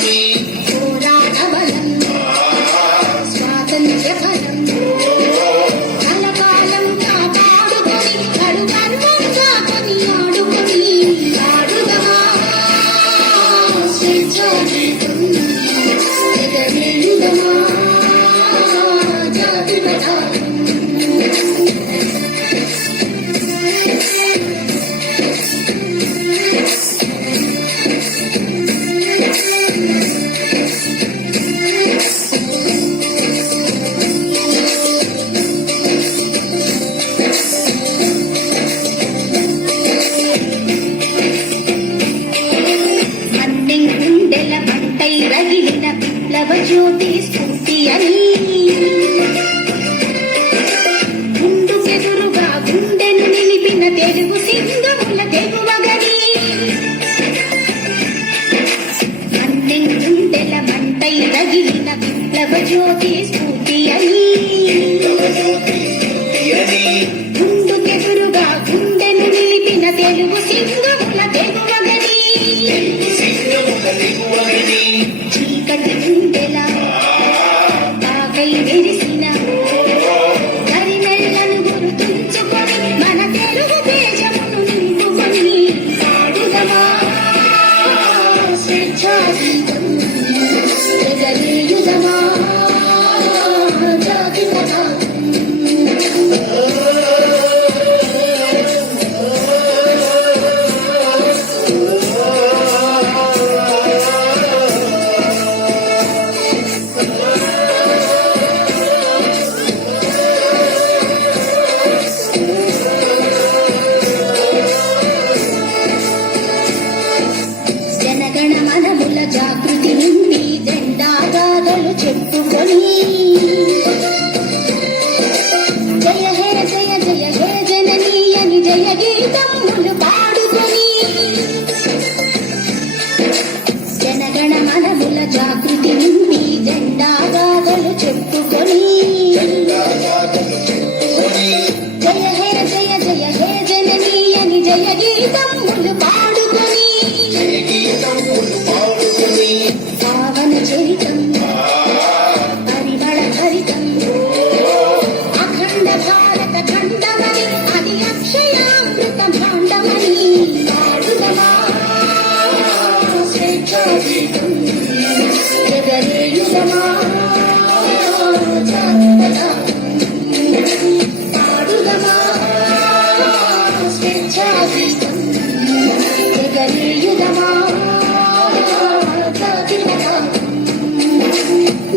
పోరాట బలం స్వాతంత్ర్య ఫలం కలకాలం కాపాడుకొని కడు గర్వంగా కొనియాడుకొని ఆడుదమా స్వేచ్ఛా గీతం ఎగరేయుదమా జాతి పతాకం. గుండెల మంటై రగిలిన విప్లవ జ్యోతి స్ఫూర్తి అని ముందుకెదురుగా గుండెను నిలిపిన తెలుగు సింగముల తెగువగని గుండెల మంటై రగిలిన విప్లవ జ్యోతి స్ఫూర్తి అని ముందుకెదురుగా గుండెను నిలిపిన తెలుగు సింగముల తెగువగని చీకటి గుండెలా తాకై మెరిసిన కరిమెల్లను గుర్తుంచుకొని మన తెలుగు తేజమును నింపుకొని పాడుదమా స్వేచ్ఛా గీతం ఎగరేయుదమా జాతి పతాకం. జనగణ మనముల జాగృతి నుండి జెండాగాథలు చెప్పుకొని జయ హే జయ జయ హే జననీ అని జయ గీతములు పాడుకొని జనగణ మనముల జాగృతి నుండి జెండాగాథలు చెప్పుకొని జయ హే జయ జయ హే జననీ అని జయ గీతములు పాడుకొని పావన చరితం పరిమళ భరితం అఖండ భారత ఖండమని అది అక్షయామృత భాండమని పాడుదమా స్వేచ్ఛా గీతం ఎగరేయుదమా జాతి పతాకం. పాడుదమా స్వేచ్ఛా గీతం ఎగరేయుదమా జాతి పతాకం.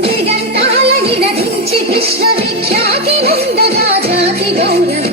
దిగంతాల నిరధించి విశ్వవిఖ్యాతి నందగా జాతి గౌరవం